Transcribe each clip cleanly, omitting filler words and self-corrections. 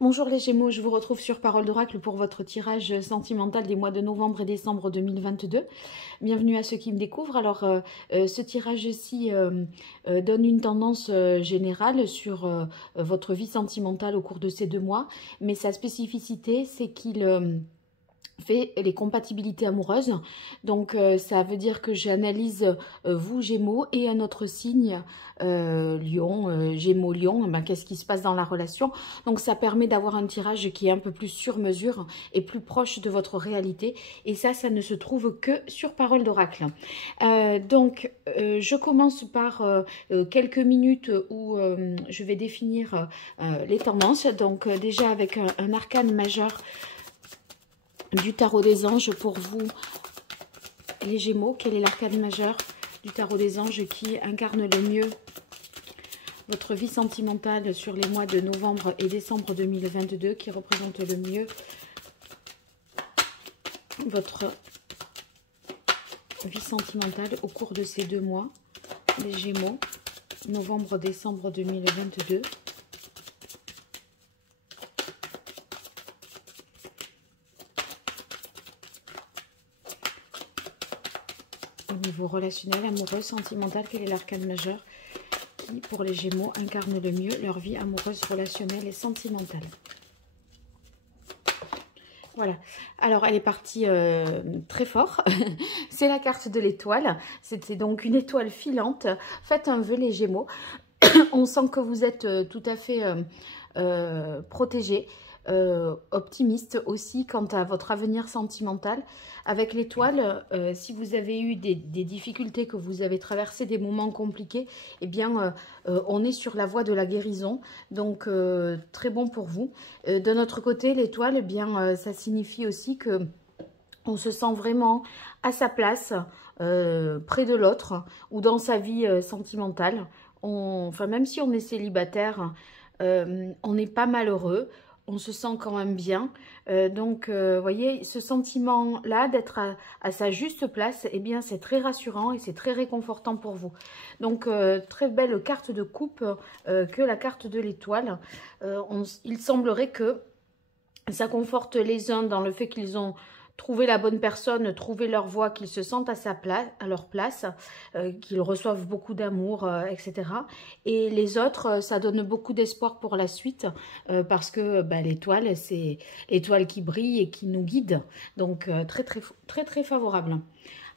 Bonjour les Gémeaux, je vous retrouve sur Parole d'Oracle pour votre tirage sentimental des mois de novembre et décembre 2022. Bienvenue à ceux qui me découvrent. Alors, ce tirage-ci donne une tendance générale sur votre vie sentimentale au cours de ces 2 mois, mais sa spécificité, c'est qu'il fait les compatibilités amoureuses. Donc ça veut dire que j'analyse vous Gémeaux et un autre signe Lion, Gémeaux Lion, ben, qu'est-ce qui se passe dans la relation. Donc ça permet d'avoir un tirage qui est un peu plus sur mesure et plus proche de votre réalité, et ça ne se trouve que sur Parole d'Oracle. Je commence par quelques minutes où je vais définir les tendances. Donc déjà avec un arcane majeur du tarot des anges pour vous, les Gémeaux. Quel est l'arcane majeur du tarot des anges qui incarne le mieux votre vie sentimentale sur les mois de novembre et décembre 2022, qui représente le mieux votre vie sentimentale au cours de ces 2 mois, les Gémeaux, novembre-décembre 2022. Au niveau relationnel, amoureux, sentimental, quel est l'arcane majeur qui, pour les Gémeaux, incarne le mieux leur vie amoureuse, relationnelle et sentimentale? Voilà. Alors, elle est partie très fort. C'est la carte de l'étoile. C'était donc une étoile filante. Faites un vœu, les Gémeaux. On sent que vous êtes tout à fait protégés. Optimiste aussi quant à votre avenir sentimental. Avec l'étoile, si vous avez eu des difficultés, que vous avez traversé des moments compliqués, eh bien, on est sur la voie de la guérison. Donc, très bon pour vous. De notre côté, l'étoile, eh bien, ça signifie aussi que on se sent vraiment à sa place, près de l'autre ou dans sa vie sentimentale. Enfin, même si on est célibataire, on n'est pas malheureux. On se sent quand même bien. Vous voyez, ce sentiment-là d'être à sa juste place, eh bien, c'est très rassurant et c'est très réconfortant pour vous. Donc, très belle carte de coupe que la carte de l'étoile. Il semblerait que ça conforte les uns dans le fait qu'ils ont trouvé la bonne personne, trouvé leur voie, qu'ils se sentent à leur place, qu'ils reçoivent beaucoup d'amour, etc. Et les autres, ça donne beaucoup d'espoir pour la suite, parce que l'étoile, c'est l'étoile qui brille et qui nous guide. Donc, très favorable.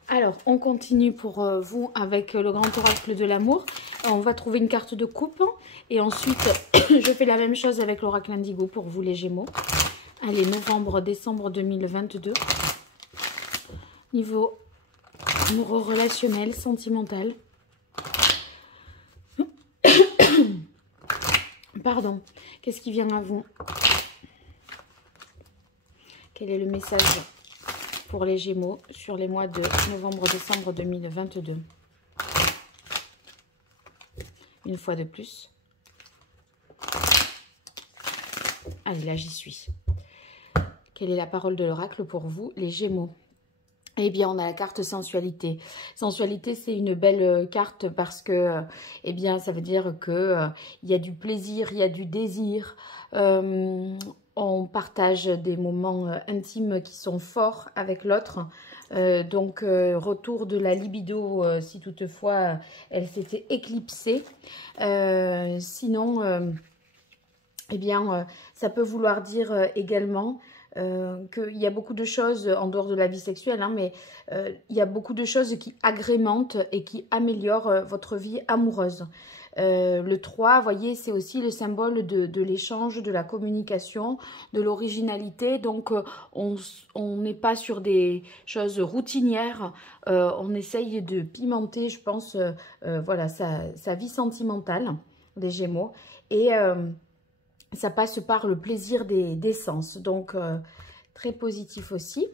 Alors, on continue pour vous avec le grand oracle de l'amour. On va trouver une carte de coupe. Et ensuite, je fais la même chose avec l'oracle indigo pour vous, les Gémeaux. Allez, novembre-décembre 2022. Niveau amoureux, relationnel, sentimental. Pardon. Qu'est-ce qui vient à vous? Quel est le message pour les Gémeaux sur les mois de novembre-décembre 2022? Une fois de plus. Allez, là, j'y suis. Quelle est la parole de l'oracle pour vous, les Gémeaux? Eh bien, on a la carte sensualité. Sensualité, c'est une belle carte parce que, eh bien, ça veut dire que il y a du plaisir, il y a du désir. On partage des moments intimes qui sont forts avec l'autre. Retour de la libido si toutefois elle s'était éclipsée. Sinon, eh bien, ça peut vouloir dire également qu'il y a beaucoup de choses en dehors de la vie sexuelle, hein, mais il y a beaucoup de choses qui agrémentent et qui améliorent votre vie amoureuse. Le 3, vous voyez, c'est aussi le symbole de l'échange, de la communication, de l'originalité. Donc, on n'est pas sur des choses routinières. On essaye de pimenter, je pense, voilà, sa vie sentimentale des Gémeaux. Et ça passe par le plaisir des sens. Donc, très positif aussi.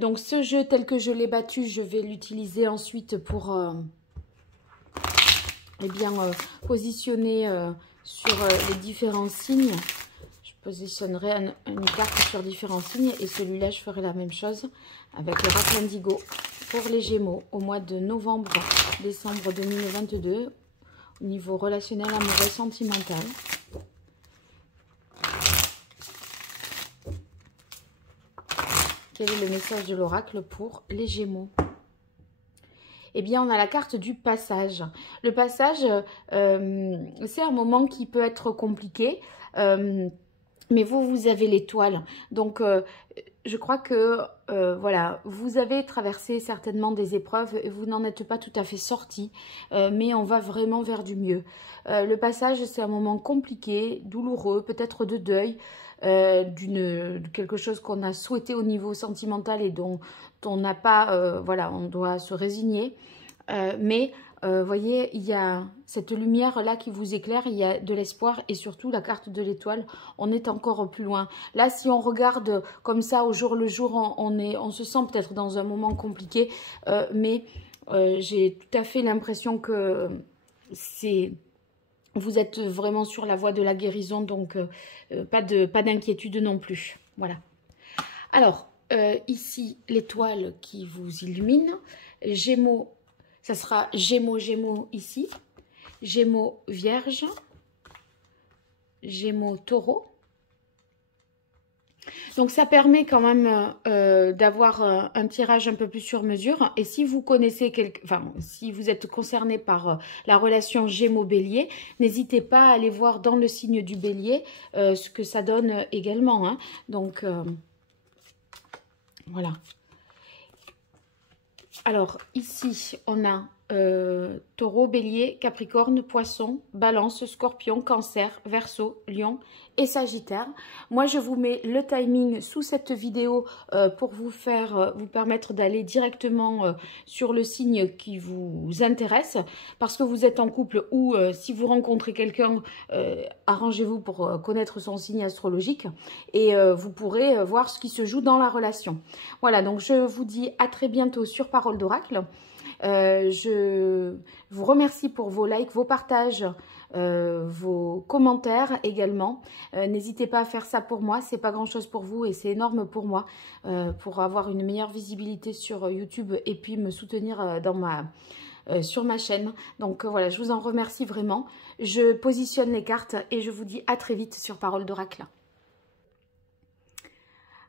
Donc, ce jeu tel que je l'ai battu, je vais l'utiliser ensuite pour positionner sur les différents signes. Je positionnerai une carte sur différents signes. Et celui-là, je ferai la même chose avec l'oracle indigo pour les Gémeaux au mois de novembre-décembre 2022. Au niveau relationnel, amoureux, sentimental. quel est le message de l'oracle pour les Gémeaux? Eh bien, on a la carte du passage. Le passage, c'est un moment qui peut être compliqué, mais vous avez l'étoile. Donc, je crois que, voilà, vous avez traversé certainement des épreuves et vous n'en êtes pas tout à fait sorti, mais on va vraiment vers du mieux. Le passage, c'est un moment compliqué, douloureux, peut-être de deuil, de quelque chose qu'on a souhaité au niveau sentimental et dont on n'a pas, voilà, on doit se résigner. Mais voyez, il y a cette lumière-là qui vous éclaire, il y a de l'espoir et surtout la carte de l'étoile, on est encore plus loin. Là, si on regarde comme ça au jour le jour, on se sent peut-être dans un moment compliqué, mais j'ai tout à fait l'impression que vous êtes vraiment sur la voie de la guérison, donc pas d'inquiétude non plus. Voilà. Alors, ici, l'étoile qui vous illumine, Gémeaux. Ça sera Gémeaux, Gémeaux ici, Gémeaux, Vierge, Gémeaux, Taureau. Donc, ça permet quand même d'avoir un tirage un peu plus sur mesure. Et si vous connaissez, si vous êtes concerné par la relation Gémeaux-Bélier, n'hésitez pas à aller voir dans le signe du Bélier ce que ça donne également. Hein. Donc, voilà. Alors, ici, on a Taureau, Bélier, Capricorne, Poisson, Balance, Scorpion, Cancer, Verseau, Lion et Sagittaire. Moi, je vous mets le timing sous cette vidéo pour vous permettre d'aller directement sur le signe qui vous intéresse, parce que vous êtes en couple ou si vous rencontrez quelqu'un, arrangez-vous pour connaître son signe astrologique et vous pourrez voir ce qui se joue dans la relation. Voilà, donc je vous dis à très bientôt sur Parole d'Oracle. Je vous remercie pour vos likes, vos partages, vos commentaires également. N'hésitez pas à faire ça pour moi, c'est pas grand chose pour vous et c'est énorme pour moi, pour avoir une meilleure visibilité sur YouTube et puis me soutenir sur ma chaîne. Donc voilà, je vous en remercie vraiment. Je positionne les cartes et je vous dis à très vite sur Parole d'Oracle.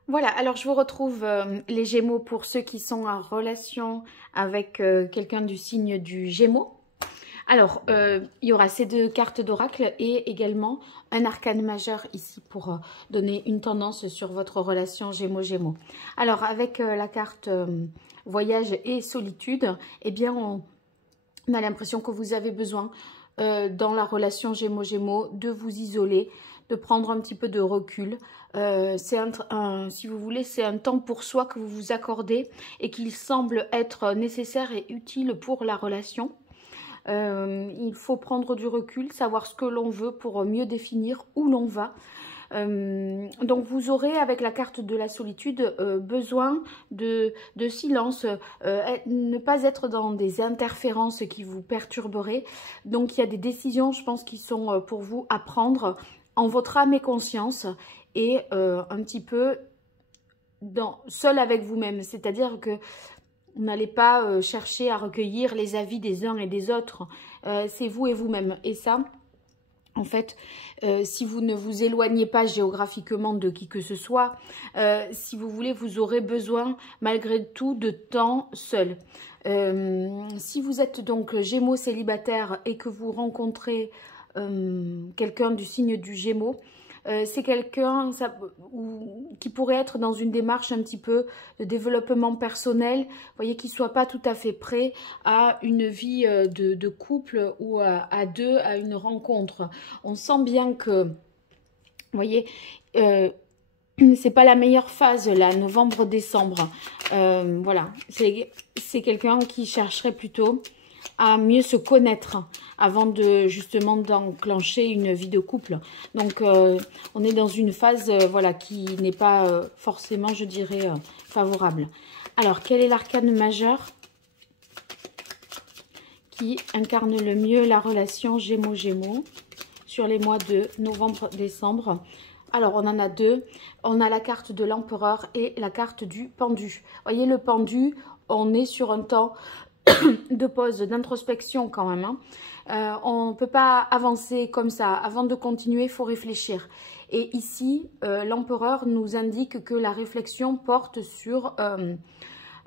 Voilà, alors je vous retrouve les Gémeaux pour ceux qui sont en relation avec quelqu'un du signe du Gémeaux. Alors, il y aura ces deux cartes d'oracle et également un arcane majeur ici pour donner une tendance sur votre relation Gémeaux-Gémeaux. Alors, avec la carte voyage et solitude, eh bien, on a l'impression que vous avez besoin dans la relation Gémeaux-Gémeaux de vous isoler, de prendre un petit peu de recul. Si vous voulez, c'est un temps pour soi que vous vous accordez et qu'il semble être nécessaire et utile pour la relation. Il faut prendre du recul, savoir ce que l'on veut pour mieux définir où l'on va. Donc vous aurez avec la carte de la solitude besoin de silence, ne pas être dans des interférences qui vous perturberaient. Donc il y a des décisions, je pense, qui sont pour vous à prendre en votre âme et conscience et un petit peu seul avec vous-même. C'est-à-dire que vous n'allez pas chercher à recueillir les avis des uns et des autres. C'est vous et vous-même. Et ça, en fait, si vous ne vous éloignez pas géographiquement de qui que ce soit, si vous voulez, vous aurez besoin malgré tout de temps seul. Si vous êtes donc Gémeaux célibataire et que vous rencontrez quelqu'un du signe du Gémeaux, c'est quelqu'un qui pourrait être dans une démarche un petit peu de développement personnel, vous voyez, qui ne soit pas tout à fait prêt à une vie de couple ou à deux, à une rencontre. On sent bien que, vous voyez, c'est pas la meilleure phase là, novembre-décembre. Voilà, c'est quelqu'un qui chercherait plutôt à mieux se connaître avant de justement d'enclencher une vie de couple. Donc on est dans une phase voilà, qui n'est pas forcément, je dirais, favorable. Alors, quel est l'arcane majeur qui incarne le mieux la relation Gémeaux-Gémeaux sur les mois de novembre-décembre? Alors, on en a deux. On a la carte de l'empereur et la carte du pendu. Vous voyez, le pendu, on est sur un temps de pause, d'introspection quand même. Hein. On ne peut pas avancer comme ça. Avant de continuer, il faut réfléchir. Et ici, l'empereur nous indique que la réflexion porte sur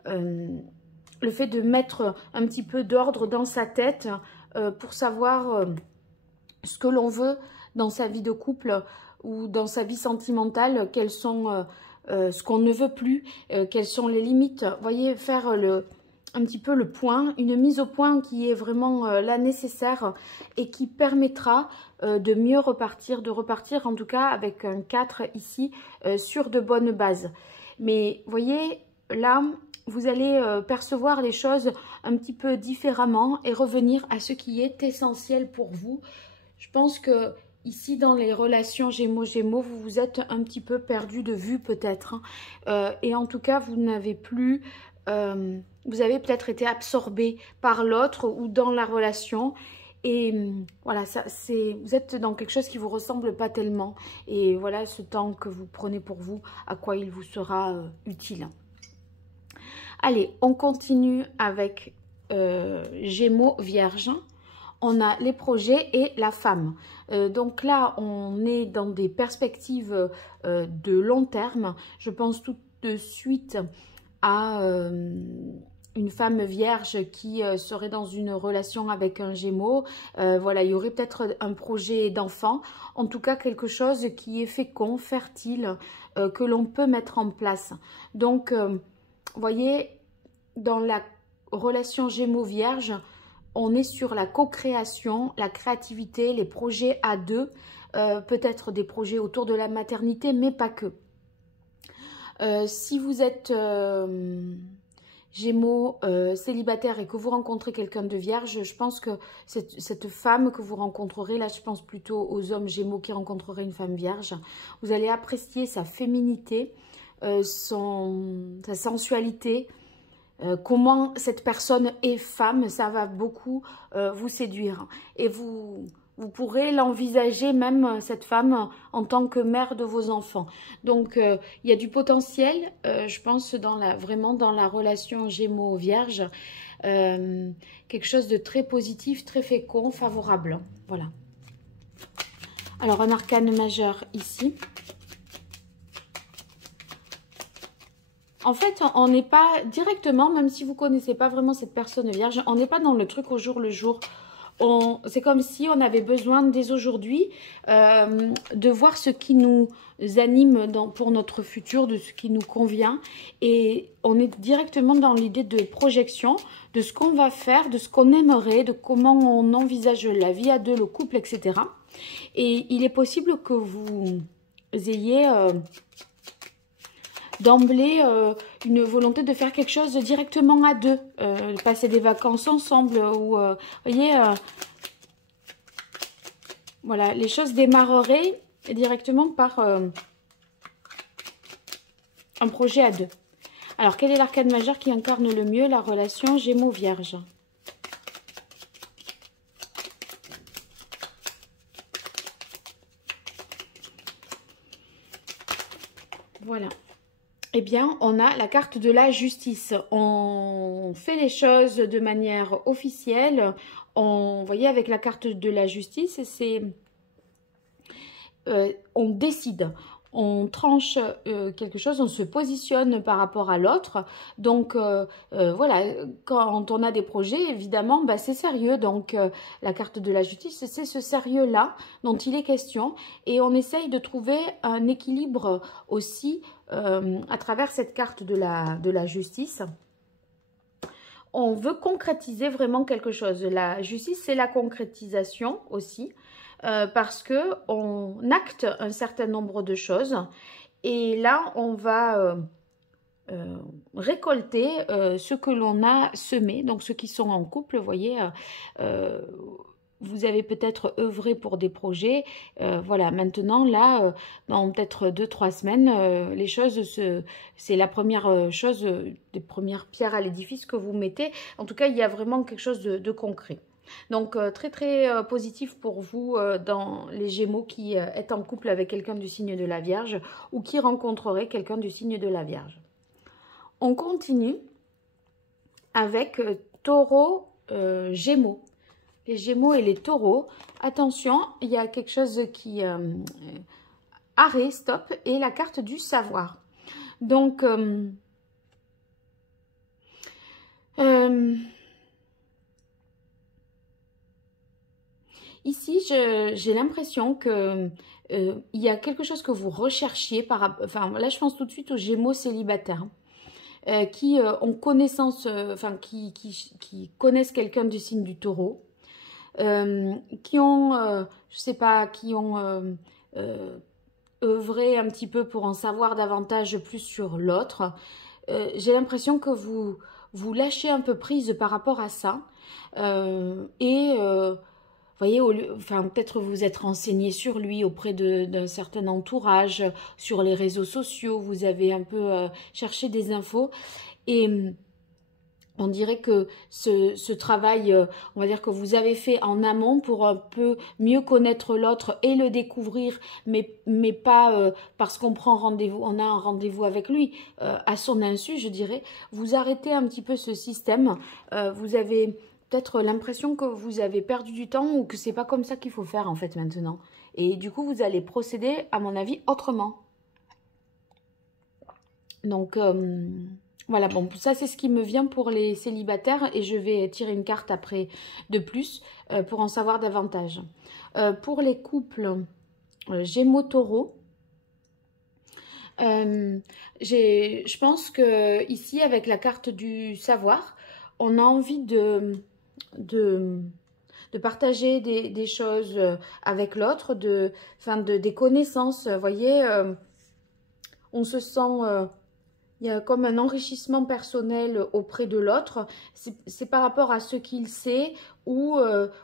le fait de mettre un petit peu d'ordre dans sa tête pour savoir ce que l'on veut dans sa vie de couple ou dans sa vie sentimentale, quels sont ce qu'on ne veut plus, quelles sont les limites. Vous voyez, faire un petit peu le point, une mise au point qui est vraiment là nécessaire et qui permettra de mieux repartir, de repartir en tout cas avec un 4 ici sur de bonnes bases. Mais vous voyez, là, vous allez percevoir les choses un petit peu différemment et revenir à ce qui est essentiel pour vous. Je pense que ici, dans les relations Gémeaux-Gémeaux, vous vous êtes un petit peu perdu de vue peut-être. Et en tout cas, vous n'avez plus... vous avez peut-être été absorbé par l'autre ou dans la relation. Et voilà, vous êtes dans quelque chose qui ne vous ressemble pas tellement. Et voilà ce temps que vous prenez pour vous, à quoi il vous sera utile. Allez, on continue avec Gémeaux-Vierge. On a les projets et la femme. Donc là, on est dans des perspectives de long terme. Je pense tout de suite à une femme vierge qui serait dans une relation avec un Gémeaux. Voilà, il y aurait peut-être un projet d'enfant. En tout cas, quelque chose qui est fécond, fertile, que l'on peut mettre en place. Donc, vous voyez, dans la relation Gémeaux-Vierge, on est sur la co-création, la créativité, les projets à deux, peut-être des projets autour de la maternité, mais pas que. Si vous êtes Gémeaux célibataire et que vous rencontrez quelqu'un de vierge, je pense que cette femme que vous rencontrerez, là je pense plutôt aux hommes Gémeaux qui rencontreraient une femme vierge, vous allez apprécier sa féminité, sa sensualité, comment cette personne est femme, ça va beaucoup vous séduire. Et vous pourrez l'envisager même, cette femme, en tant que mère de vos enfants. Donc, il y a du potentiel, je pense, vraiment dans la relation Gémeaux-Vierge. Quelque chose de très positif, très fécond, favorable. Voilà. Alors, un arcane majeur ici. En fait, on n'est pas directement, même si vous ne connaissez pas vraiment cette personne vierge, on n'est pas dans le truc au jour le jour. C'est comme si on avait besoin dès aujourd'hui de voir ce qui nous anime pour notre futur, de ce qui nous convient. Et on est directement dans l'idée de projection, de ce qu'on va faire, de ce qu'on aimerait, de comment on envisage la vie à deux, le couple, etc. Et il est possible que vous ayez... d'emblée une volonté de faire quelque chose directement à deux, passer des vacances ensemble ou vous voyez, voilà, les choses démarreraient directement par un projet à deux. Alors, quel est l'arcane majeur qui incarne le mieux la relation Gémeaux-Vierge? Voilà. Eh bien, on a la carte de la justice. On fait les choses de manière officielle. Vous voyez, avec la carte de la justice, c'est on décide, on tranche quelque chose, on se positionne par rapport à l'autre. Donc, voilà, quand on a des projets, évidemment, bah, c'est sérieux. Donc, la carte de la justice, c'est ce sérieux-là dont il est question. Et on essaye de trouver un équilibre aussi à travers cette carte de la justice. On veut concrétiser vraiment quelque chose. La justice, c'est la concrétisation aussi. Parce qu'on acte un certain nombre de choses et là on va récolter ce que l'on a semé. Donc ceux qui sont en couple, vous voyez, vous avez peut-être œuvré pour des projets, voilà, maintenant là dans peut-être 2-3 semaines les choses, c'est la première chose, des premières pierres à l'édifice que vous mettez. En tout cas, il y a vraiment quelque chose de concret. Donc, très positif pour vous dans les Gémeaux qui êtes en couple avec quelqu'un du signe de la Vierge ou qui rencontrerait quelqu'un du signe de la Vierge. On continue avec Taureau Gémeaux. les Gémeaux et les Taureaux. Attention, il y a quelque chose qui... arrêt, stop, et la carte du savoir. Donc, ici, j'ai l'impression que il y a quelque chose que vous recherchiez. Enfin, là, je pense tout de suite aux Gémeaux célibataires. Qui ont connaissance, enfin qui connaissent quelqu'un du signe du Taureau, qui ont, je sais pas, qui ont œuvré un petit peu pour en savoir davantage plus sur l'autre. J'ai l'impression que vous lâchez un peu prise par rapport à ça voyez, enfin, peut-être vous êtes renseigné sur lui auprès d'un certain entourage, sur les réseaux sociaux, vous avez un peu cherché des infos et on dirait que ce travail, on va dire que vous avez fait en amont pour un peu mieux connaître l'autre et le découvrir, mais pas parce qu'on prend rendez-vous, on a un rendez-vous avec lui à son insu, je dirais. Vous arrêtez un petit peu ce système, vous avez peut-être l'impression que vous avez perdu du temps ou que c'est pas comme ça qu'il faut faire en fait maintenant. Et du coup, vous allez procéder, à mon avis, autrement. Donc, voilà, bon, ça c'est ce qui me vient pour les célibataires et je vais tirer une carte après de plus pour en savoir davantage. Pour les couples Gémeaux-Taureau, je pense que ici, avec la carte du savoir, on a envie de partager des choses avec l'autre, des connaissances. Vous voyez, on se sent... il y a comme un enrichissement personnel auprès de l'autre. C'est par rapport à ce qu'il sait ou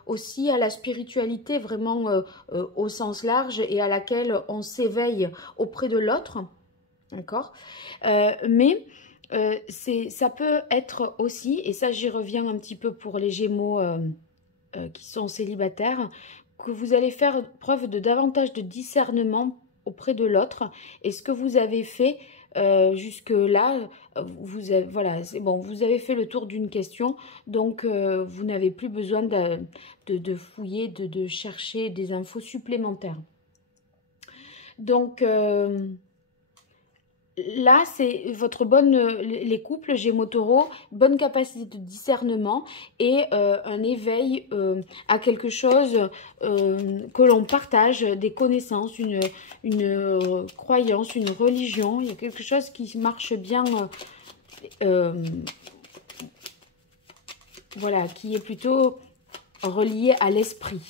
aussi à la spiritualité vraiment au sens large et à laquelle on s'éveille auprès de l'autre. D'accord, mais ça peut être aussi, et ça j'y reviens un petit peu pour les Gémeaux qui sont célibataires, que vous allez faire preuve de davantage de discernement auprès de l'autre. Et ce que vous avez fait jusque-là, voilà, c'est bon, vous avez fait le tour d'une question, donc vous n'avez plus besoin de fouiller, de chercher des infos supplémentaires. Donc... là, c'est votre les couples Gémeaux-Taureau, bonne capacité de discernement et un éveil à quelque chose que l'on partage, des connaissances, une croyance, une religion. Il y a quelque chose qui marche bien, voilà, qui est plutôt relié à l'esprit,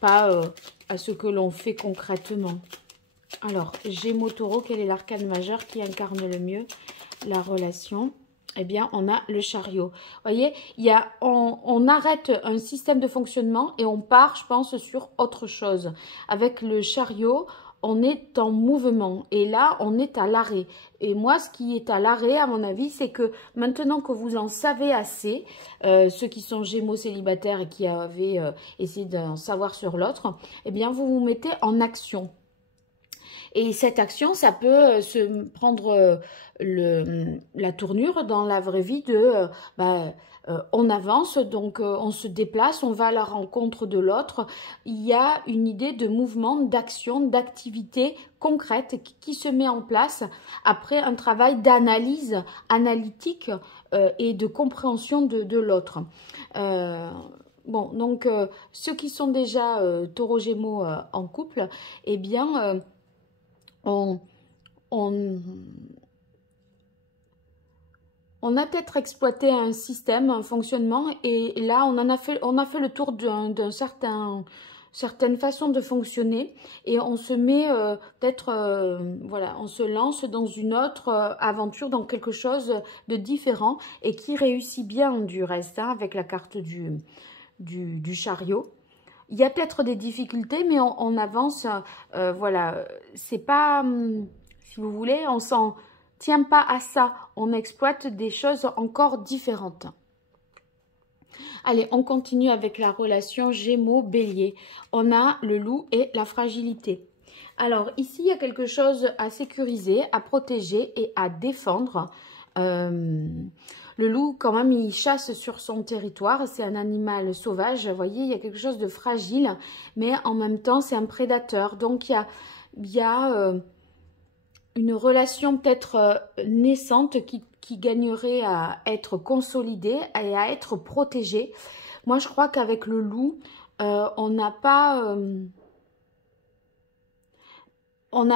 pas à ce que l'on fait concrètement. Alors, Gémeaux-Taureau, quel est l'arcane majeur qui incarne le mieux la relation? Eh bien, on a le chariot. Vous voyez, on arrête un système de fonctionnement et on part, je pense, sur autre chose. Avec le chariot, on est en mouvement et là, on est à l'arrêt. Et moi, ce qui est à l'arrêt, à mon avis, c'est que maintenant que vous en savez assez, ceux qui sont Gémeaux célibataires et qui avaient essayé d'en savoir sur l'autre, eh bien, vous vous mettez en action. Et cette action, ça peut se prendre la tournure dans la vraie vie de on avance, donc on se déplace, on va à la rencontre de l'autre. Il y a une idée de mouvement, d'action, d'activité concrète qui se met en place après un travail d'analyse analytique et de compréhension de l'autre. Bon, donc ceux qui sont déjà Taureau Gémeaux en couple, eh bien... on a peut-être exploité un système, un fonctionnement, et là, on a fait le tour d'une certaine façon de fonctionner, et on se met peut-être, voilà, on se lance dans une autre aventure, dans quelque chose de différent, et qui réussit bien du reste, hein, avec la carte du chariot. Il y a peut-être des difficultés, mais on avance. Voilà, c'est pas, si vous voulez, on s'en tient pas à ça. On exploite des choses encore différentes. Allez, on continue avec la relation Gémeaux-Bélier. On a le loup et la fragilité. Alors, ici, il y a quelque chose à sécuriser, à protéger et à défendre. Le loup, quand même, il chasse sur son territoire. C'est un animal sauvage. Vous voyez, il y a quelque chose de fragile. Mais en même temps, c'est un prédateur. Donc, il y a une relation peut-être naissante qui gagnerait à être consolidée et à être protégée. Moi, je crois qu'avec le loup, on n'a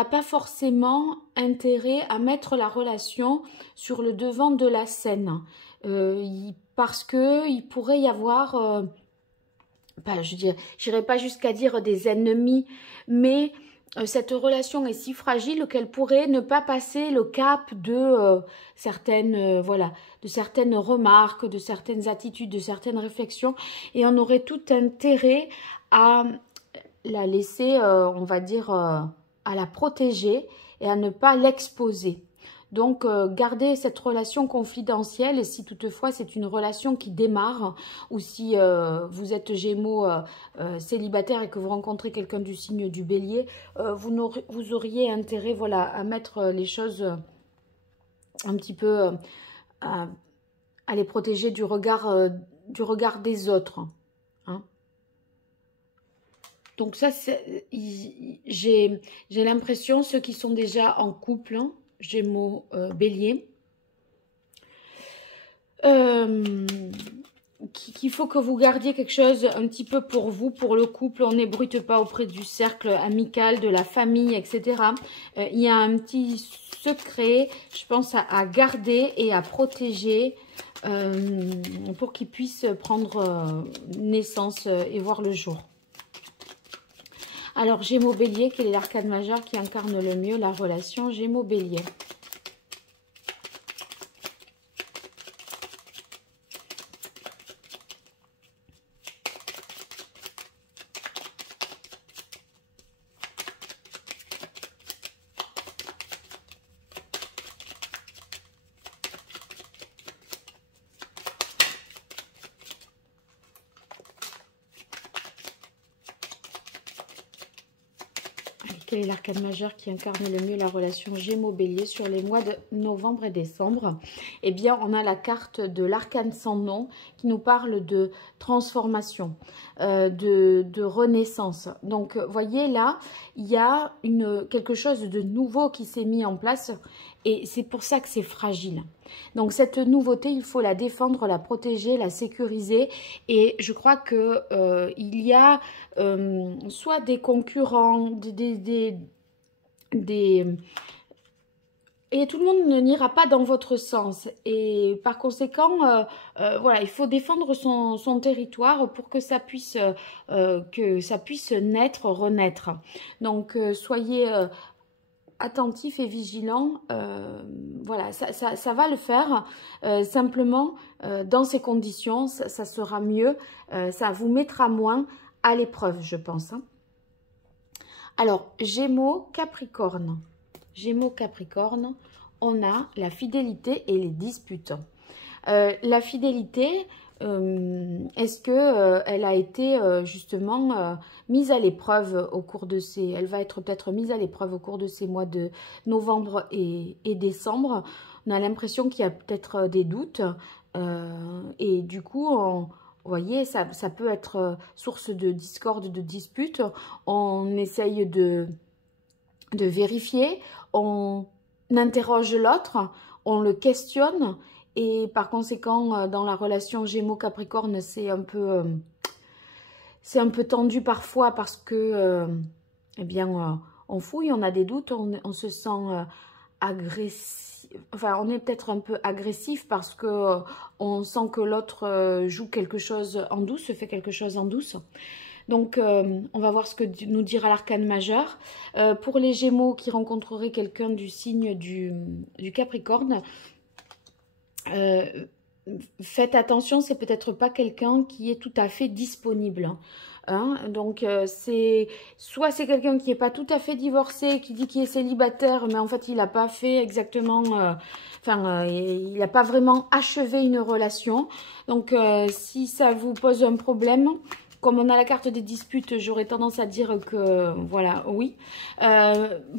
pas forcément intérêt à mettre la relation sur le devant de la scène. Parce qu'il pourrait y avoir, je n'irai pas jusqu'à dire des ennemis, mais cette relation est si fragile qu'elle pourrait ne pas passer le cap de certaines remarques, de certaines attitudes, de certaines réflexions, et on aurait tout intérêt à la laisser, on va dire, à la protéger et à ne pas l'exposer. Donc, gardez cette relation confidentielle si toutefois c'est une relation qui démarre ou si vous êtes Gémeaux célibataire et que vous rencontrez quelqu'un du signe du Bélier, vous auriez intérêt voilà, à mettre les choses un petit peu, à les protéger du regard des autres. Hein. Donc ça, j'ai l'impression, ceux qui sont déjà en couple, hein, Gémeaux, Bélier, qu'il faut que vous gardiez quelque chose un petit peu pour vous, pour le couple. On n'ébrute pas auprès du cercle amical, de la famille, etc. Il y a un petit secret, je pense, à garder et à protéger pour qu'il puisse prendre naissance et voir le jour. Alors, Gémeaux Bélier, quel est l'arcane majeur qui incarne le mieux la relation Gémeaux Bélier? Quel est l'arcane majeur qui incarne le mieux la relation Gémeaux-Bélier sur les mois de novembre et décembre? Eh bien, on a la carte de l'arcane sans nom qui nous parle de transformation, de renaissance. Donc, voyez là, il y a quelque chose de nouveau qui s'est mis en place et c'est pour ça que c'est fragile. Donc, cette nouveauté, il faut la défendre, la protéger, la sécuriser. Et je crois que il y a soit des concurrents, et tout le monde n'ira pas dans votre sens. Et par conséquent, voilà, il faut défendre son territoire pour que ça puisse naître, renaître. Donc, soyez attentif et vigilant, voilà, ça va le faire. Simplement, dans ces conditions, ça sera mieux, ça vous mettra moins à l'épreuve, je pense. Hein. Alors, Gémeaux, Capricorne. Gémeaux, Capricorne, on a la fidélité et les disputes. La fidélité, est-ce que elle a été justement mise à l'épreuve au cours de ces... Elle va être peut-être mise à l'épreuve au cours de ces mois de novembre et décembre. On a l'impression qu'il y a peut-être des doutes. Et du coup, vous voyez, ça peut être source de discorde, de dispute. On essaye de vérifier, on interroge l'autre, on le questionne. Et par conséquent, dans la relation Gémeaux-Capricorne, c'est un peu tendu parfois parce que, eh bien, on fouille, on a des doutes, on se sent agressif. Enfin, on est peut-être un peu agressif parce que on sent que l'autre joue quelque chose en douce, fait quelque chose en douce. Donc, on va voir ce que nous dira l'arcane majeur. Pour les Gémeaux qui rencontreraient quelqu'un du signe du Capricorne, faites attention, c'est peut-être pas quelqu'un qui est tout à fait disponible. Hein. Donc, soit c'est quelqu'un qui n'est pas tout à fait divorcé, qui dit qu'il est célibataire, mais en fait, il n'a pas fait exactement... il n'a pas vraiment achevé une relation. Donc, si ça vous pose un problème, comme on a la carte des disputes, j'aurais tendance à dire que, voilà, oui.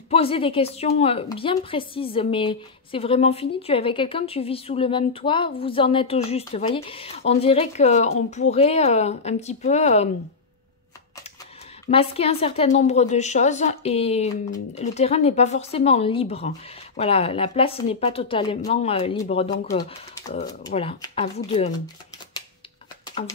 Poser des questions bien précises, mais c'est vraiment fini. Tu es avec quelqu'un, tu vis sous le même toit, vous en êtes au juste, vous voyez. On dirait qu'on pourrait un petit peu masquer un certain nombre de choses et le terrain n'est pas forcément libre. Voilà, la place n'est pas totalement libre. Donc, voilà, à vous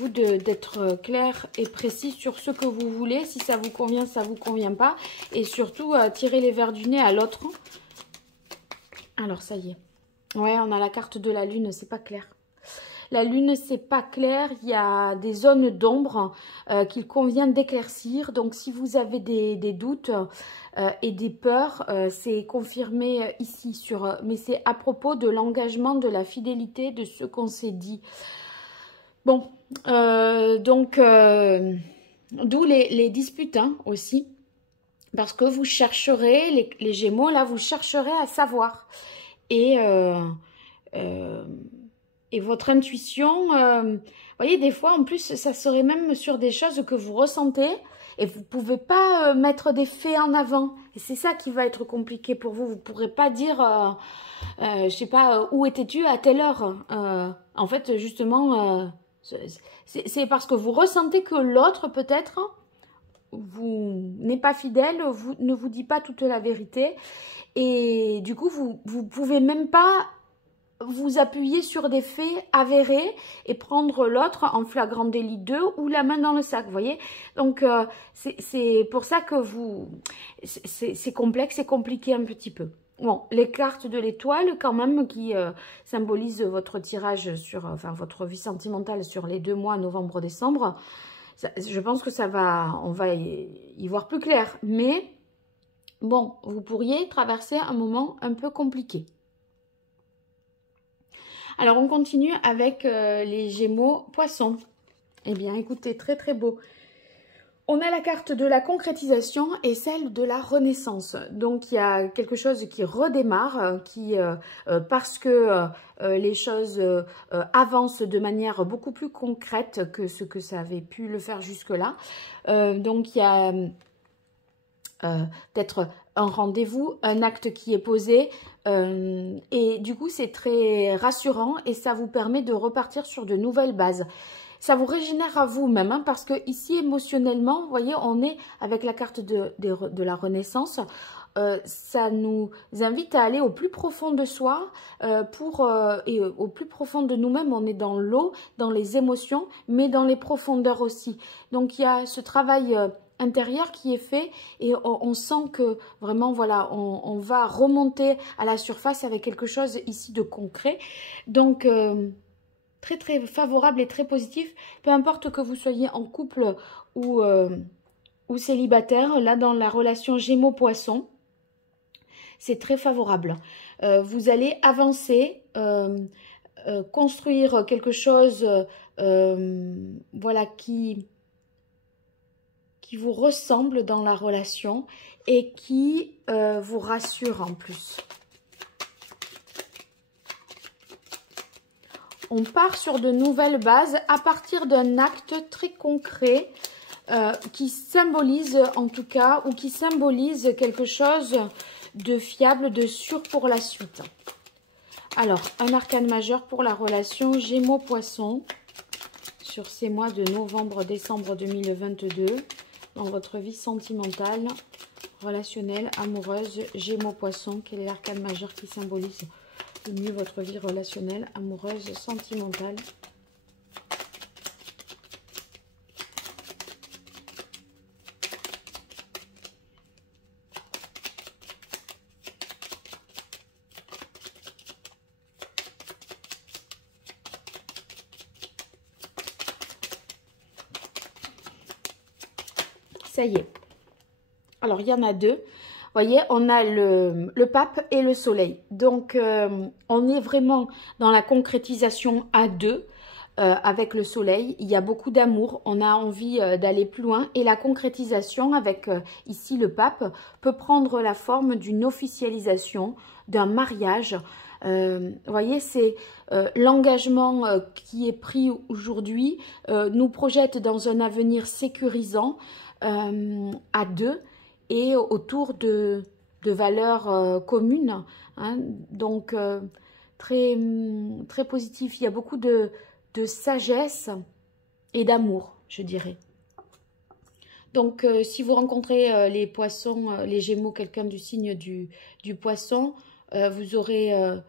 d'être clair et précis sur ce que vous voulez. Si ça vous convient, ça vous convient pas. Et surtout, tirer les verres du nez à l'autre. Alors, ça y est. Ouais, on a la carte de la lune, c'est pas clair. La lune, c'est pas clair. Il y a des zones d'ombre qu'il convient d'éclaircir. Donc, si vous avez des doutes et des peurs, c'est confirmé ici. Mais c'est à propos de l'engagement, de la fidélité, de ce qu'on s'est dit. Bon, donc, d'où les disputes hein, aussi. Parce que vous chercherez, les Gémeaux, là, vous chercherez à savoir. Et votre intuition, vous voyez, des fois, en plus, ça serait même sur des choses que vous ressentez et vous ne pouvez pas mettre des faits en avant. Et c'est ça qui va être compliqué pour vous. Vous ne pourrez pas dire, je ne sais pas, où étais-tu à telle heure en fait, justement, c'est parce que vous ressentez que l'autre, peut-être, n'est pas fidèle, ne vous dit pas toute la vérité. Et du coup, vous ne pouvez même pas vous appuyer sur des faits avérés et prendre l'autre en flagrant délit 2 ou la main dans le sac, vous voyez. Donc, c'est pour ça que c'est complexe et compliqué un petit peu. Bon, les cartes de l'étoile quand même qui symbolisent votre tirage sur, enfin votre vie sentimentale sur les 2 mois, novembre-décembre. Je pense que on va y voir plus clair. Mais bon, vous pourriez traverser un moment un peu compliqué. Alors, on continue avec les Gémeaux Poissons. Eh bien, écoutez, très très beau. On a la carte de la concrétisation et celle de la renaissance. Donc, il y a quelque chose qui redémarre, parce que les choses avancent de manière beaucoup plus concrète que ce que ça avait pu le faire jusque-là. Donc, il y a peut-être un rendez-vous, un acte qui est posé et du coup c'est très rassurant et ça vous permet de repartir sur de nouvelles bases. Ça vous régénère à vous-même hein, parce que ici émotionnellement, vous voyez, on est avec la carte de la renaissance. Ça nous invite à aller au plus profond de soi et au plus profond de nous-mêmes. On est dans l'eau, dans les émotions, mais dans les profondeurs aussi. Donc il y a ce travail intérieur qui est fait et on sent que vraiment voilà on va remonter à la surface avec quelque chose ici de concret. Donc très très favorable et très positif, peu importe que vous soyez en couple ou célibataire. Là dans la relation Gémeaux-Poissons, c'est très favorable. Vous allez avancer, construire quelque chose voilà qui vous ressemble dans la relation et qui vous rassure en plus. On part sur de nouvelles bases à partir d'un acte très concret qui symbolise en tout cas, ou qui symbolise quelque chose de fiable, de sûr pour la suite. Alors, un arcane majeur pour la relation Gémeaux-Poissons sur ces mois de novembre-décembre 2022. Dans votre vie sentimentale, relationnelle, amoureuse, Gémeaux-Poissons, quel est l'arcane majeur qui symbolise le mieux votre vie relationnelle, amoureuse, sentimentale? Ça y est. Alors, il y en a deux. Vous voyez, on a le pape et le soleil. Donc, on est vraiment dans la concrétisation à deux avec le soleil. Il y a beaucoup d'amour. On a envie d'aller plus loin. Et la concrétisation avec ici le pape peut prendre la forme d'une officialisation, d'un mariage. Vous voyez, c'est l'engagement qui est pris aujourd'hui nous projette dans un avenir sécurisant à deux et autour de valeurs communes. Hein. Donc, très, très positif. Il y a beaucoup de sagesse et d'amour, je dirais. Donc, si vous rencontrez les poissons, les gémeaux, quelqu'un du signe du poisson, vous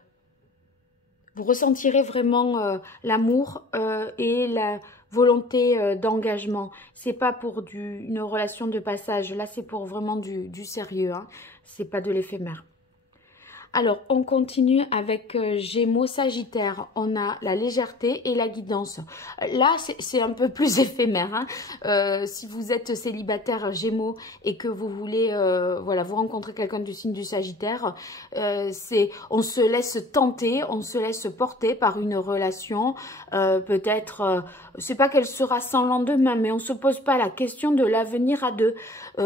ressentirez vraiment l'amour et la volonté d'engagement. C'est pas pour une relation de passage, là c'est pour vraiment du sérieux, hein. C'est pas de l'éphémère. Alors, on continue avec Gémeaux, Sagittaire. On a la légèreté et la guidance. Là, c'est un peu plus éphémère. Hein. Si vous êtes célibataire Gémeaux et que vous voulez voilà, vous rencontrer quelqu'un du signe du Sagittaire, on se laisse tenter, on se laisse porter par une relation. Peut-être, c'est pas qu'elle sera sans lendemain, mais on se pose pas la question de l'avenir à deux.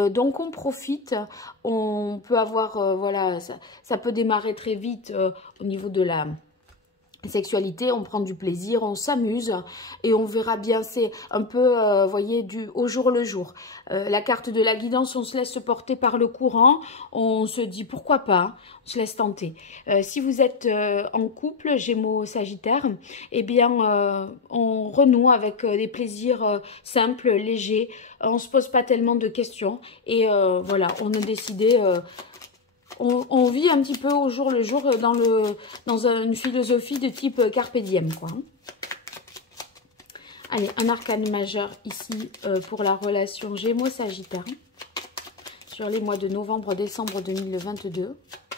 Donc on profite, on peut avoir, voilà, ça peut démarrer très vite au niveau de la sexualité, on prend du plaisir, on s'amuse et on verra bien, c'est un peu, voyez, au jour le jour. La carte de la guidance, on se laisse porter par le courant, on se dit pourquoi pas, on se laisse tenter. Si vous êtes en couple, Gémeaux, Sagittaire, eh bien, on renoue avec des plaisirs simples, légers, on se pose pas tellement de questions et voilà, on a décidé... On vit un petit peu au jour le jour dans une philosophie de type carpe diem, quoi. Allez, un arcane majeur ici pour la relation Gémeaux-Sagittaire sur les mois de novembre-décembre 2022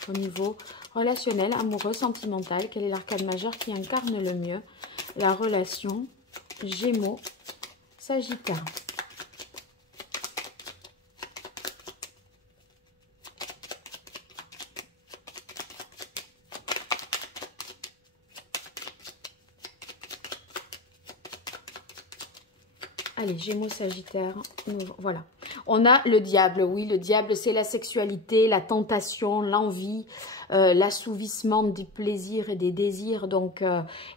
au niveau relationnel, amoureux, sentimental. Quel est l'arcane majeur qui incarne le mieux la relation Gémeaux-Sagittaire? Allez, Gémeaux, Sagittaire, voilà. On a le diable, oui, le diable, c'est la sexualité, la tentation, l'envie, l'assouvissement des plaisirs et des désirs. Donc,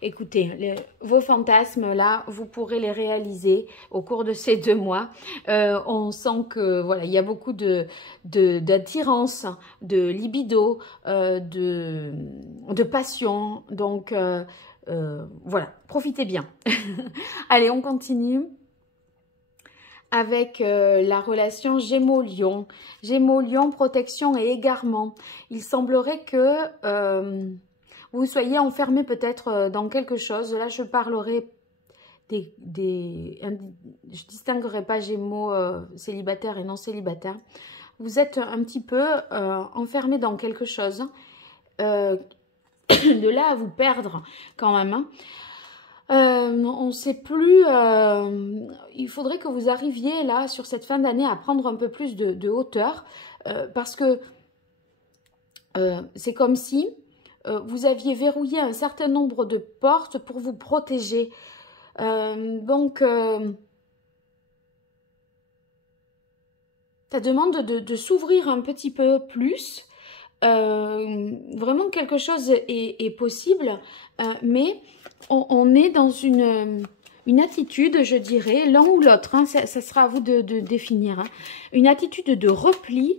écoutez, vos fantasmes, là, vous pourrez les réaliser au cours de ces 2 mois. On sent que, voilà, il y a beaucoup d'attirance, de libido, de passion. Donc, voilà, profitez bien. Allez, on continue avec la relation Gémeaux-Lion. Gémeaux-Lion, protection et égarement. Il semblerait que vous soyez enfermé peut-être dans quelque chose. Là, je parlerai je distinguerai pas Gémeaux célibataire et non célibataire. Vous êtes un petit peu enfermé dans quelque chose. De là à vous perdre quand même, hein. On ne sait plus, il faudrait que vous arriviez là sur cette fin d'année à prendre un peu plus de hauteur parce que c'est comme si vous aviez verrouillé un certain nombre de portes pour vous protéger. Donc, ça demande de s'ouvrir un petit peu plus. Vraiment quelque chose est possible, mais on est dans une attitude, je dirais, l'un ou l'autre, hein, ça sera à vous de définir, hein, une attitude de repli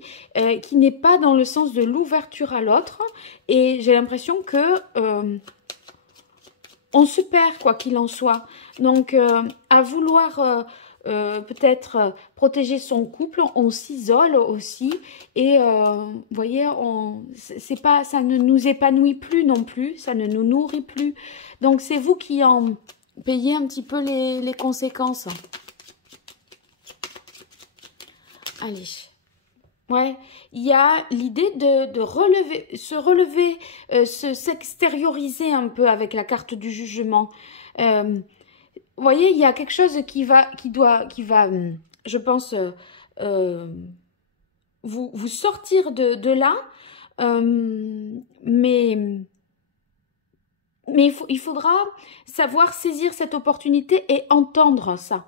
qui n'est pas dans le sens de l'ouverture à l'autre, et j'ai l'impression que on se perd quoi qu'il en soit. Donc à vouloir peut-être protéger son couple, on s'isole aussi et vous voyez, ça ne nous épanouit plus non plus, ça ne nous nourrit plus. Donc c'est vous qui en payez un petit peu les conséquences. Allez. Ouais, il y a l'idée de se relever, s'extérioriser un peu avec la carte du jugement. Vous voyez, il y a quelque chose qui va, je pense, vous sortir de là, mais il faudra savoir saisir cette opportunité et entendre ça.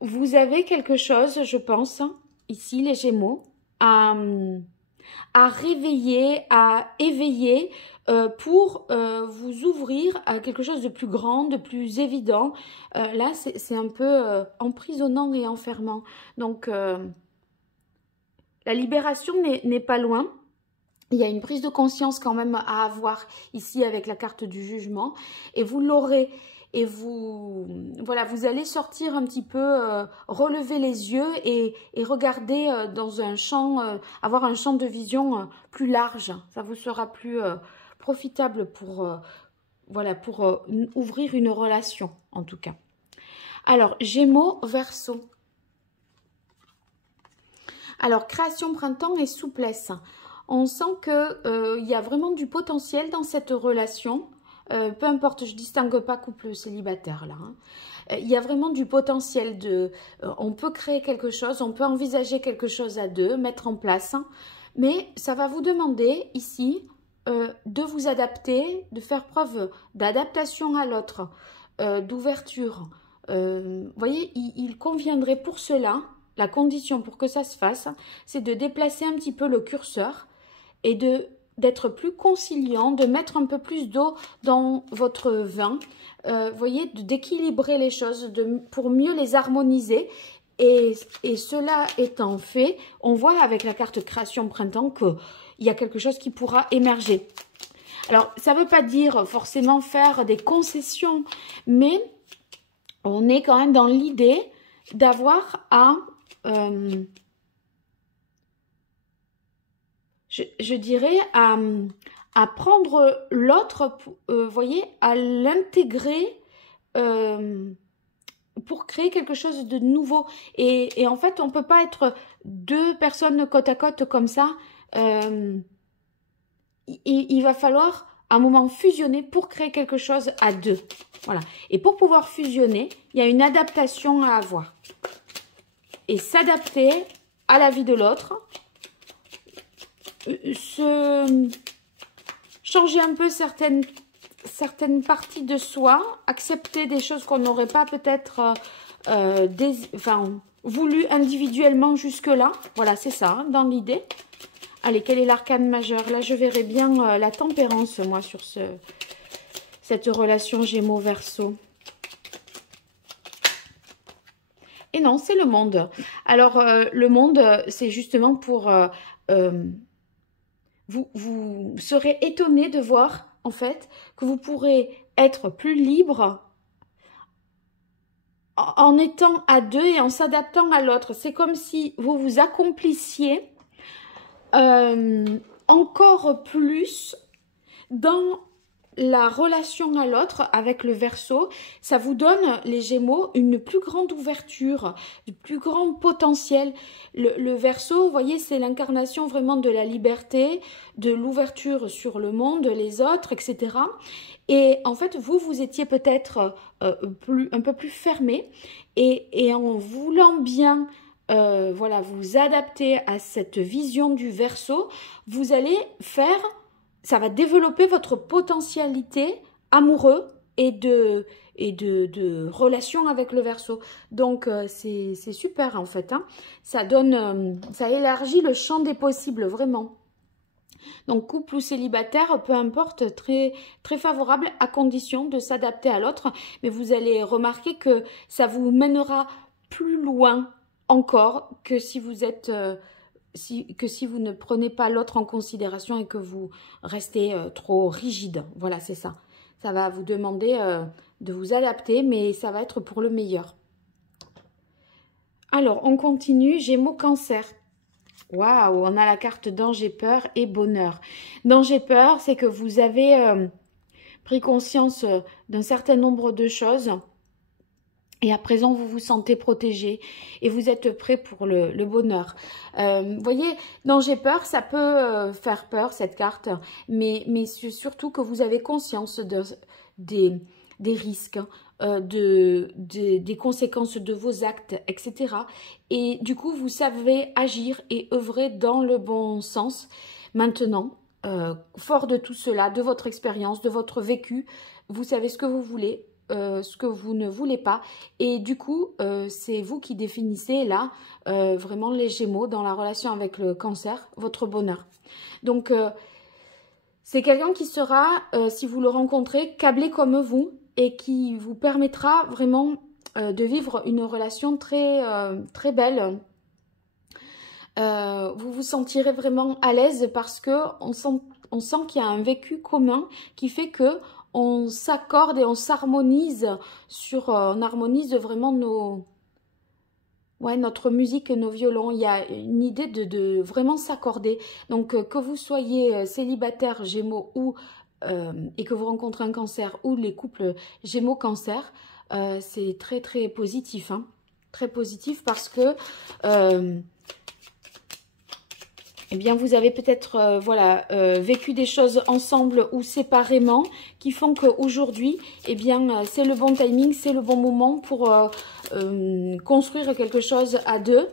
Vous avez quelque chose, je pense, ici, les Gémeaux, à à réveiller, à éveiller pour vous ouvrir à quelque chose de plus grand, de plus évident. Là, c'est un peu emprisonnant et enfermant. Donc, la libération n'est pas loin. Il y a une prise de conscience quand même à avoir ici avec la carte du jugement. Et vous l'aurez. Et voilà, vous allez sortir un petit peu, relever les yeux et regarder dans un champ, avoir un champ de vision plus large. Ça vous sera plus profitable pour, voilà, pour ouvrir une relation, en tout cas. Alors, Gémeaux, Verseau. Alors, création, printemps et souplesse. On sent qu'il y a vraiment du potentiel dans cette relation. Peu importe, je ne distingue pas couple célibataire là. Hein. Il y a vraiment du potentiel on peut créer quelque chose, on peut envisager quelque chose à deux, mettre en place. Hein, mais ça va vous demander ici de vous adapter, de faire preuve d'adaptation à l'autre, d'ouverture. Vous voyez, il conviendrait pour cela, la condition pour que ça se fasse, c'est de déplacer un petit peu le curseur et d'être plus conciliant, de mettre un peu plus d'eau dans votre vin, voyez, d'équilibrer les choses pour mieux les harmoniser. Et cela étant fait, on voit avec la carte création printemps qu'il y a quelque chose qui pourra émerger. Alors, ça ne veut pas dire forcément faire des concessions, mais on est quand même dans l'idée d'avoir à... je dirais à prendre l'autre, voyez, à l'intégrer pour créer quelque chose de nouveau. Et en fait, on ne peut pas être deux personnes côte à côte comme ça. Il va falloir à un moment fusionner pour créer quelque chose à deux. Voilà. Et pour pouvoir fusionner, il y a une adaptation à avoir. Et s'adapter à la vie de l'autre. Changer un peu certaines parties de soi, accepter des choses qu'on n'aurait pas peut-être voulu individuellement jusque-là. Voilà, c'est ça, hein, dans l'idée. Allez, quel est l'arcane majeur? Là, je verrai bien la tempérance, moi, sur cette relation Gémeaux-Verseau. Et non, c'est le monde. Alors, le monde, c'est justement pour... Vous serez étonné de voir, en fait, que vous pourrez être plus libre en étant à deux et en s'adaptant à l'autre. C'est comme si vous vous accomplissiez encore plus dans la relation à l'autre avec le Verseau. Ça vous donne, les Gémeaux, une plus grande ouverture, du plus grand potentiel. Le Verseau, vous voyez, c'est l'incarnation vraiment de la liberté, de l'ouverture sur le monde, les autres, etc. Et en fait, vous étiez peut-être un peu plus fermé et en voulant bien voilà, vous adapter à cette vision du Verseau, vous allez faire... Ça va développer votre potentialité amoureuse et de relation avec le Verseau. Donc, c'est super en fait. Hein. Ça donne, ça élargit le champ des possibles, vraiment. Donc, couple ou célibataire, peu importe, très, très favorable à condition de s'adapter à l'autre. Mais vous allez remarquer que ça vous mènera plus loin encore que si vous êtes... si vous ne prenez pas l'autre en considération et que vous restez trop rigide. Voilà, c'est ça. Ça va vous demander de vous adapter, mais ça va être pour le meilleur. Alors, on continue. Gémeaux, Cancer. Waouh, on a la carte danger, peur et bonheur. Danger, peur, c'est que vous avez pris conscience d'un certain nombre de choses. Et à présent, vous vous sentez protégé et vous êtes prêt pour le bonheur. Vous voyez, danger, peur, ça peut faire peur, cette carte. Mais surtout que vous avez conscience des risques, des conséquences de vos actes, etc. Et du coup, vous savez agir et œuvrer dans le bon sens. Maintenant, fort de tout cela, de votre expérience, de votre vécu, vous savez ce que vous voulez. ce que vous ne voulez pas. Et du coup, c'est vous qui définissez là, vraiment les Gémeaux dans la relation avec le Cancer, votre bonheur. Donc, c'est quelqu'un qui sera, si vous le rencontrez, câblé comme vous et qui vous permettra vraiment de vivre une relation très, très belle. Vous vous sentirez vraiment à l'aise parce que on sent qu'il y a un vécu commun qui fait que on s'accorde et on s'harmonise on harmonise vraiment notre musique et nos violons. Il y a une idée de vraiment s'accorder. Donc que vous soyez célibataire, Gémeaux et que vous rencontrez un Cancer ou les couples Gémeaux-Cancer, c'est très très positif, hein. Très positif parce que eh bien, vous avez peut-être vécu des choses ensemble ou séparément qui font qu'aujourd'hui, eh bien, c'est le bon timing, c'est le bon moment pour construire quelque chose à deux.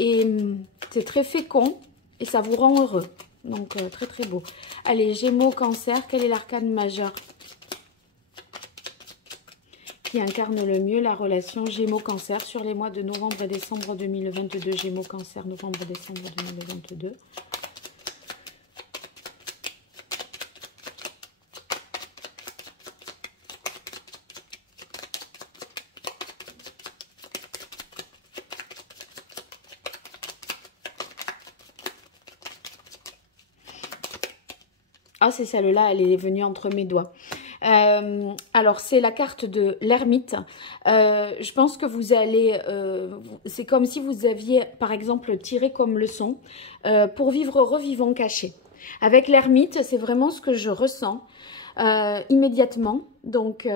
Et c'est très fécond et ça vous rend heureux. Donc, très très beau. Allez, Gémeaux, Cancer, quel est l'arcane majeur qui incarne le mieux la relation Gémeaux-Cancer sur les mois de novembre et décembre 2022. Gémeaux-Cancer, novembre-décembre 2022. Ah, c'est celle-là, elle est venue entre mes doigts. Alors, c'est la carte de l'ermite. Je pense que vous allez... c'est comme si vous aviez, par exemple, tiré comme leçon pour vivre revivant caché. Avec l'ermite, c'est vraiment ce que je ressens immédiatement. Donc,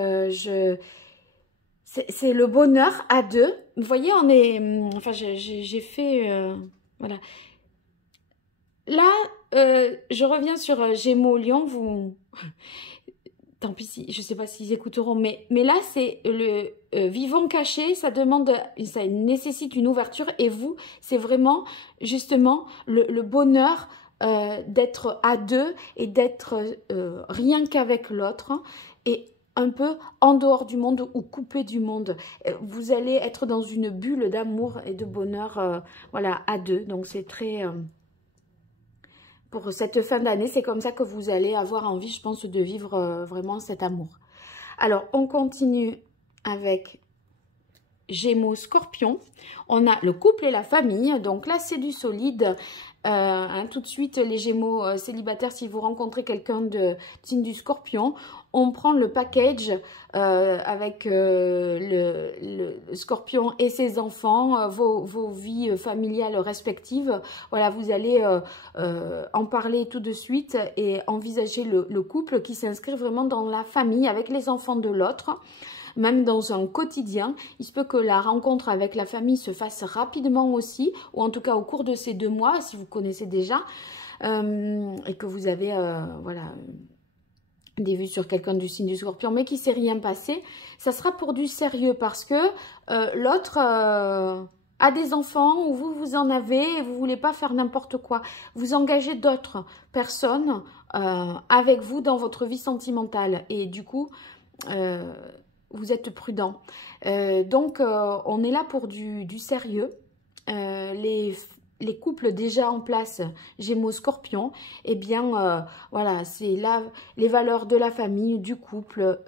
c'est le bonheur à deux. Vous voyez, on est... Enfin, j'ai fait... voilà. Là, je reviens sur Gémeaux-Lion. Tant pis, je ne sais pas s'ils écouteront, mais là, c'est le vivant caché, ça nécessite une ouverture. Et vous, c'est vraiment, justement, le bonheur d'être à deux et d'être rien qu'avec l'autre. Et un peu en dehors du monde ou coupé du monde. Vous allez être dans une bulle d'amour et de bonheur, voilà, à deux. Donc, c'est très... pour cette fin d'année, c'est comme ça que vous allez avoir envie, je pense, de vivre vraiment cet amour. Alors, on continue avec Gémeaux, Scorpion. On a le couple et la famille. Donc là, c'est du solide. Tout de suite, les Gémeaux célibataires, si vous rencontrez quelqu'un de signe du Scorpion, on prend le package avec le Scorpion et ses enfants, vos vies familiales respectives. Voilà, vous allez en parler tout de suite et envisager le couple qui s'inscrit vraiment dans la famille avec les enfants de l'autre. Même dans un quotidien, il se peut que la rencontre avec la famille se fasse rapidement aussi, ou en tout cas au cours de ces 2 mois, si vous connaissez déjà, et que vous avez voilà, des vues sur quelqu'un du signe du Scorpion, mais qui ne s'est rien passé, ça sera pour du sérieux parce que l'autre a des enfants ou vous en avez et vous ne voulez pas faire n'importe quoi. Vous engagez d'autres personnes avec vous dans votre vie sentimentale et du coup... vous êtes prudent. Donc, on est là pour du sérieux. Les couples déjà en place, Gémeaux, Scorpion, eh bien, voilà, c'est là les valeurs de la famille, du couple,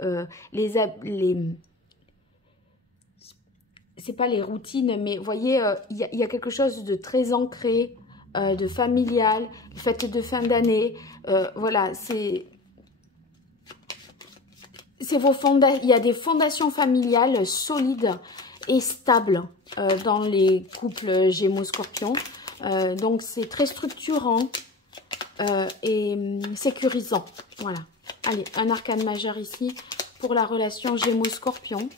c'est pas les routines, mais vous voyez, il y a quelque chose de très ancré, de familial, fête de fin d'année, voilà, il y a des fondations familiales solides et stables dans les couples Gémeaux-Scorpion. Donc, c'est très structurant et sécurisant. Voilà. Allez, un arcane majeur ici pour la relation Gémeaux-Scorpion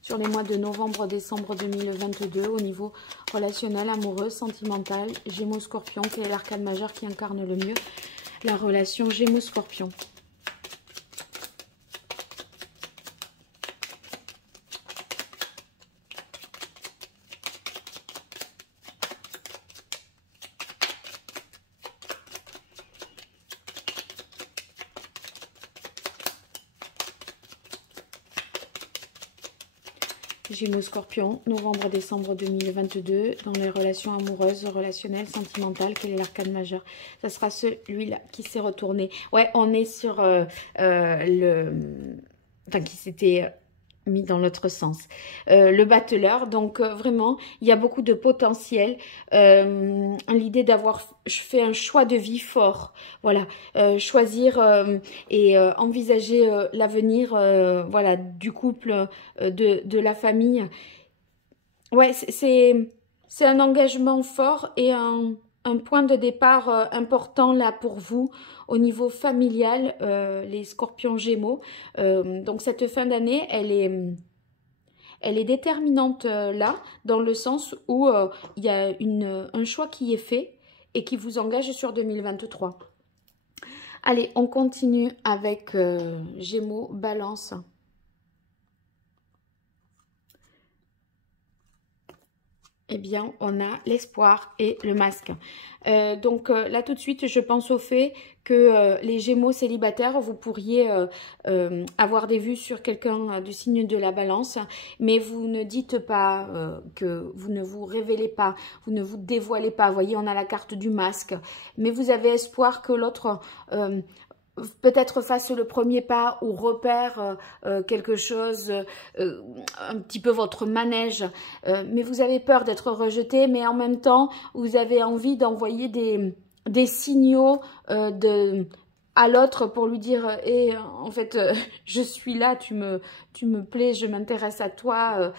sur les mois de novembre-décembre 2022 au niveau relationnel, amoureux, sentimental. Gémeaux-Scorpion, quel est l'arcane majeur qui incarne le mieux la relation Gémeaux-Scorpion? Gémeaux, Scorpion, novembre, décembre 2022, dans les relations amoureuses, relationnelles, sentimentales, quel est l'arcane majeur? Ça sera celui-là qui s'est retourné. Ouais, on est sur Enfin, qui s'était mis dans l'autre sens. Le battleur, donc vraiment, il y a beaucoup de potentiel. L'idée d'avoir fait un choix de vie fort. Voilà, choisir et envisager l'avenir voilà, du couple, de la famille. Ouais, c'est un engagement fort et un point de départ important là pour vous au niveau familial, les Scorpions Gémeaux. Donc cette fin d'année, elle est déterminante là, dans le sens où il y a un choix qui est fait et qui vous engage sur 2023. Allez, on continue avec Gémeaux, Balance. Eh bien, on a l'espoir et le masque. Donc là, tout de suite, je pense au fait que les Gémeaux célibataires, vous pourriez avoir des vues sur quelqu'un du signe de la Balance, mais vous ne dites pas que vous ne vous révélez pas, vous ne vous dévoilez pas. Vous voyez, on a la carte du masque, mais vous avez espoir que l'autre peut-être fasse le premier pas ou repère quelque chose, un petit peu votre manège, mais vous avez peur d'être rejeté, mais en même temps, vous avez envie d'envoyer des signaux à l'autre pour lui dire en fait, je suis là, tu me plais, je m'intéresse à toi,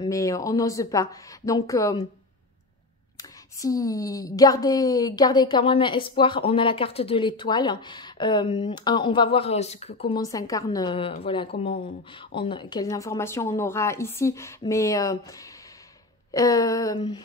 mais on n'ose pas. Donc, si gardez quand même espoir, on a la carte de l'étoile. On va voir comment s'incarne, voilà, quelles informations on aura ici. Mais il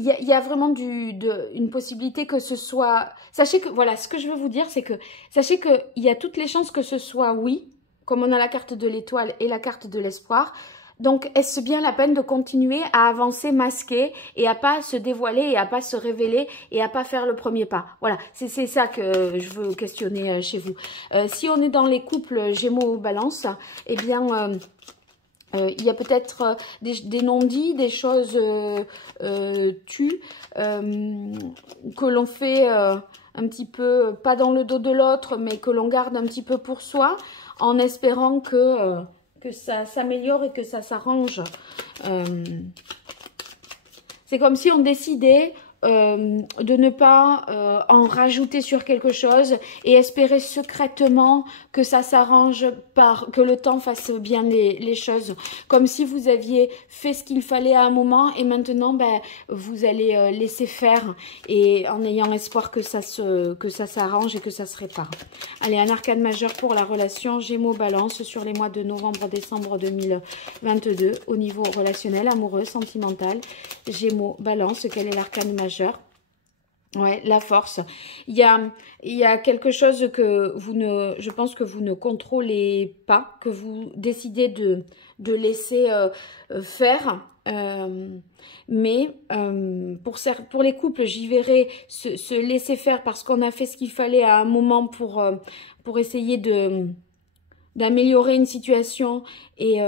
y a vraiment une possibilité que ce soit... Sachez que, voilà, ce que je veux vous dire, c'est que sachez qu'il y a toutes les chances que ce soit oui, comme on a la carte de l'étoile et la carte de l'espoir. Donc, est-ce bien la peine de continuer à avancer masqué et à pas se dévoiler et à pas se révéler et à pas faire le premier pas? Voilà, c'est ça que je veux questionner chez vous. Si on est dans les couples Gémeaux-Balance, eh bien... il y a peut-être des non-dits, des choses tues que l'on fait un petit peu, pas dans le dos de l'autre, mais que l'on garde un petit peu pour soi, en espérant que ça s'améliore et que ça s'arrange. C'est comme si on décidait de ne pas en rajouter sur quelque chose et espérer secrètement que ça s'arrange, que le temps fasse bien les choses. Comme si vous aviez fait ce qu'il fallait à un moment et maintenant ben, vous allez laisser faire et en ayant espoir que ça s'arrange et que ça se répare. Allez, un arcane majeur pour la relation Gémeaux-Balance sur les mois de novembre-décembre 2022 au niveau relationnel, amoureux, sentimental. Gémeaux-Balance, quel est l'arcane majeur? Ouais, la force. Il y a quelque chose que je pense que vous ne contrôlez pas, que vous décidez de laisser faire. Mais pour les couples, j'y verrai se laisser faire parce qu'on a fait ce qu'il fallait à un moment pour essayer d'améliorer une situation et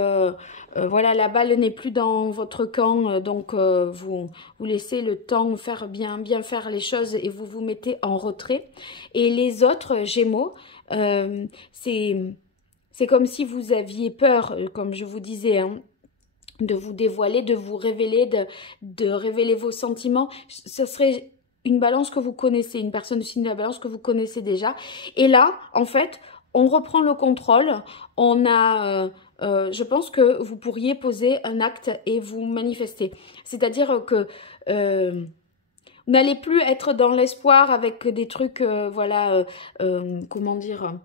voilà, la balle n'est plus dans votre camp, donc vous laissez le temps faire bien faire les choses et vous vous mettez en retrait. Et les autres Gémeaux, c'est comme si vous aviez peur, comme je vous disais, hein, de vous dévoiler, de vous révéler, de révéler vos sentiments. Ce serait une balance que vous connaissez, une personne du signe de la balance que vous connaissez déjà. Et là, en fait, on reprend le contrôle, on a... je pense que vous pourriez poser un acte et vous manifester. C'est-à-dire que vous n'allez plus être dans l'espoir avec des trucs, voilà, comment dire...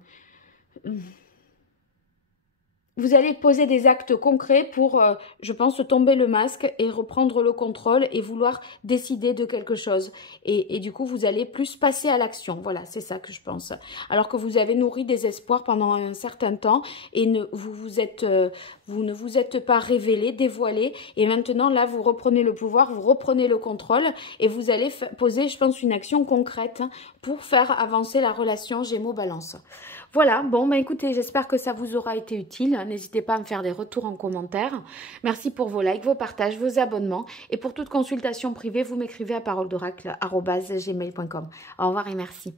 Vous allez poser des actes concrets pour, je pense, tomber le masque et reprendre le contrôle et vouloir décider de quelque chose. Et du coup, vous allez plus passer à l'action. Voilà, c'est ça que je pense. Alors que vous avez nourri des espoirs pendant un certain temps et vous ne vous êtes pas révélé, dévoilé. Et maintenant, là, vous reprenez le pouvoir, vous reprenez le contrôle et vous allez poser, je pense, une action concrète pour faire avancer la relation Gémeaux-Balance. Voilà, bon, bah écoutez, j'espère que ça vous aura été utile. N'hésitez pas à me faire des retours en commentaire. Merci pour vos likes, vos partages, vos abonnements. Et pour toute consultation privée, vous m'écrivez à paroledoracle@gmail.com. Au revoir et merci.